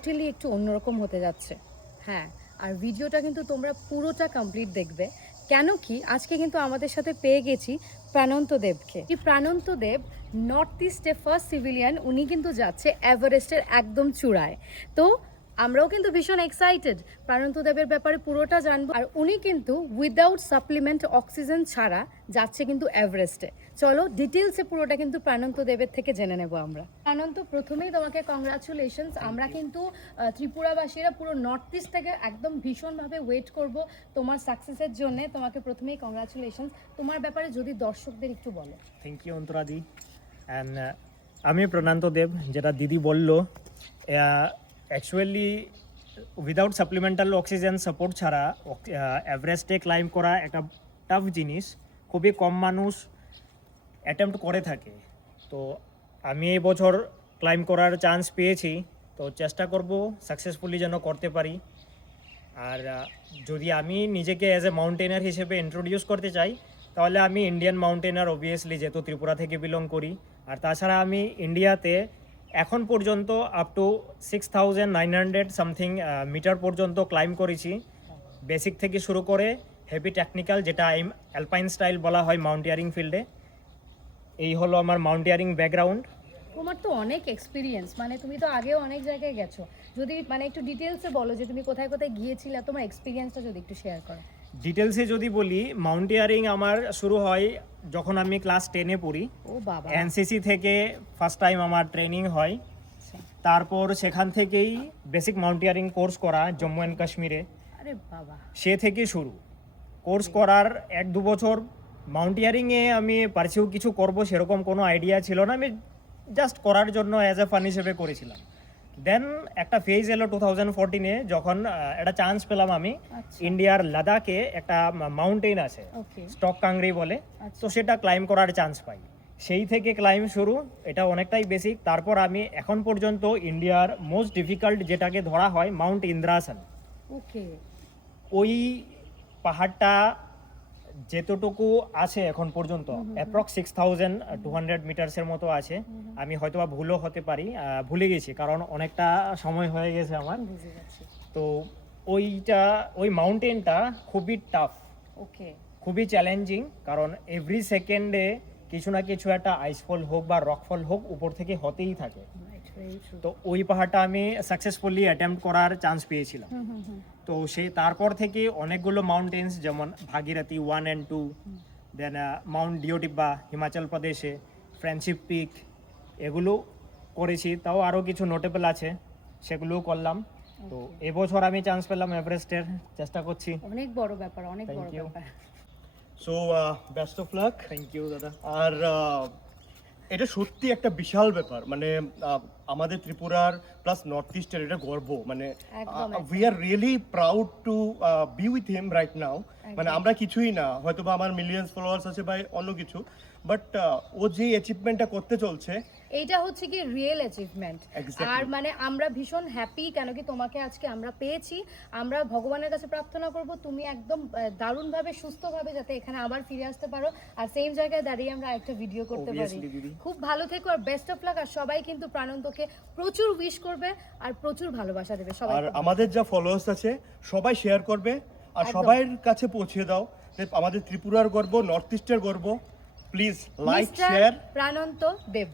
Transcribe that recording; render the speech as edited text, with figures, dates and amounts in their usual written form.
Totally একটু অন্যরকম হতে যাচ্ছে। হ্যাঁ, আর ভিডিওটা কিন্তু তোমরা পুরোটা কমপ্লিট দেখবে। কেন কি আজকে কিন্তু আমাদের সাথে পেয়ে গেছি প্রাণন্ত দেবকে। এই প্রাণন্ত দেব নর্থ ইস্টে ফার্স্ট সিভিলিয়ান, উনি কিন্তু যাচ্ছে এভারেস্টের একদম চূড়ায়। তো আমরাও কিন্তু ভীষণ এক্সাইটেড প্রাণন্ত দেবের ব্যাপারে পুরোটা জানবো। আর উনি কিন্তু উইদাউট সাপ্লিমেন্ট অক্সিজেন ছাড়া যাচ্ছে কিন্তু এভারেস্টে। চলো ডিটেলসে পুরোটা কিন্তু প্রাণন্ত দেবের থেকে জেনে নেব আমরা। প্রাণন্ত, প্রথমেই তোমাকে কংগ্রাচুলেশনস। আমরা কিন্তু ত্রিপুরাবাসীরা পুরো নর্থ ইস্ট থেকে একদম ভীষণভাবে ওয়েট করব তোমার সাকসেসের জন্য। তোমাকে প্রথমেই কংগ্রাচুলেশনস। তোমার ব্যাপারে যদি দর্শকদের একটু বলো। Thank you অন্তরাদি। অ্যান্ড আমি প্রণান্ত দেব, যেটা দিদি বললো, actually without supplemental oxygen support ছাড়া এভারেস্টে ক্লাইম্ব করা একটা টাফ জিনিস। খুবই কম মানুষ অ্যাটেম্প্ট করে থাকে। তো আমি এই বছর ক্লাইম্ব করার চান্স পেয়েছি, তো চেষ্টা করব সাকসেসফুলি যেন করতে পারি। আর যদি আমি নিজেকে অ্যাজ এ মাউন্টেনার হিসেবে ইন্ট্রোডিউস করতে চাই, তাহলে আমি ইন্ডিয়ান মাউন্টেনার, অবভিয়াসলি, যেহেতু ত্রিপুরা থেকে বিলং করি। আর তাছাড়া আমি ইন্ডিয়াতে এখন পর্যন্ত আপ টু 6900 সামথিং মিটার পর্যন্ত ক্লাইম্ব করেছি, বেসিক থেকে শুরু করে হেভি টেকনিক্যাল, যেটা অ্যালপাইন স্টাইল বলা হয় মাউন্টেয়ারিং ফিল্ডে। এই হলো আমার মাউন্টেয়ারিং ব্যাকগ্রাউন্ড। তোমার তো অনেক এক্সপিরিয়েন্স, মানে তুমি তো আগেও অনেক জায়গায় গেছো। যদি মানে একটু ডিটেলসে বলো যে তুমি কোথায় কোথায় গিয়েছিলে, তোমার এক্সপিরিয়েন্সটা যদি একটু শেয়ার করো। ডিটেলসে যদি বলি, মাউন্টেয়ারিং আমার শুরু হয় যখন আমি ক্লাস 10-এ পড়ি। ও বাবা। এনসিসি থেকে ফার্স্ট টাইম আমার ট্রেনিং হয়। তারপর সেখান থেকেই বেসিক মাউন্টেয়ারিং কোর্স করা জম্মু অ্যান্ড কাশ্মীরে। আরে বাবা। সে থেকে শুরু কোর্স করার 1-2 বছর। মাউন্টেয়ারিংয়ে আমি পারছিও কিছু করব সেরকম কোনো আইডিয়া ছিল না, আমি জাস্ট করার জন্য অ্যাজ এ ফান হিসেবে করেছিলাম। দেন একটা ফেজ এলো 2014-এ, যখন একটা চান্স পেলাম আমি। ইন্ডিয়ার লাদাখে একটা মাউন্টেন আছে, স্টক কাংরি বলে, তো সেটা ক্লাইম্ব করার চান্স পাই। সেই থেকে ক্লাইম্ব শুরু। এটা অনেকটাই বেসিক। তারপর আমি এখন পর্যন্ত ইন্ডিয়ার মোস্ট ডিফিকাল্ট যেটাকে ধরা হয় মাউন্ট ইন্দ্রাসন, ওকে, ওই পাহাড়টা যেতটুকু আছে এখন পর্যন্ত অ্যাপ্রক্স 6200 মিটার্সের মতো আছে। আমি হয়তো বা ভুলও হতে পারি, ভুলে গেছি কারণ অনেকটা সময় হয়ে গেছে আমার। তো ওই মাউন্টেনটা খুবই টাফ, ওকে, খুবই চ্যালেঞ্জিং, কারণ এভরি সেকেন্ডে কিছু না কিছু একটা আইসফল হোক বা রকফল হোক উপর থেকে হতেই থাকে। তো ওই পাহাড়টা আমি সাকসেসফুলি অ্যাটেম্প্ট করার চান্স পেয়েছিলাম। তো তারপর থেকে অনেকগুলো মাউন্টেন্স, যেমন Bhagirathi 1 and 2, then mount Deo Tibba Himachal প্রদেশে, ফ্রেন্ডশিপ পিক, এগুলো করেছি। তাও আরও কিছু নোটেবল আছে, সেগুলোও করলাম। তো এবছর আমি চান্স পেলাম এভারেস্টের, চেষ্টা করছি। অনেক বড় ব্যাপার, অনেক বড় ব্যাপার। So best of luck. Thank you দাদা। আর এটা সত্যি একটা বিশাল ব্যাপার, মানে আমাদের ত্রিপুরার প্লাস নর্থ ইস্টের এটা গর্ব। মানে we are really proud to B with him right now. মানে আমরা কিছুই না, হয়তো বা আমার মিলিয়ন্স ফলোয়ার্স আছে বা অন্য কিছু, বাট ও যে অ্যাচিভমেন্টটা করতে চলছে, এইটা হচ্ছে কি রিয়েল অ্যাচিভমেন্ট। আর মানে আমরা ভীষণ হ্যাপি, কেন কি তোমাকে আজকে আমরা পেয়েছি। আমরা ভগবানের কাছে প্রার্থনা করব তুমি একদম দারুণভাবে সুস্থভাবে যাতে এখানে আবার ফিরে আসতে পারো, আর সেম জায়গায় দাঁড়িয়ে আমরা একটা ভিডিও করতে পারি। খুব ভালো থেকো আর বেস্ট অফ লাক। আর সবাই কিন্তু প্রাণন্তকে প্রচুর উইশ করবে আর প্রচুর ভালোবাসা দেবে সবাই। আর আমাদের যা ফলোয়ার্স আছে সবাই শেয়ার করবে আর সবার কাছে পৌঁছে দাও যে আমাদের ত্রিপুরার গর্ব, নর্থ ইস্টের গর্ব। Please like, share. Prananta Dev.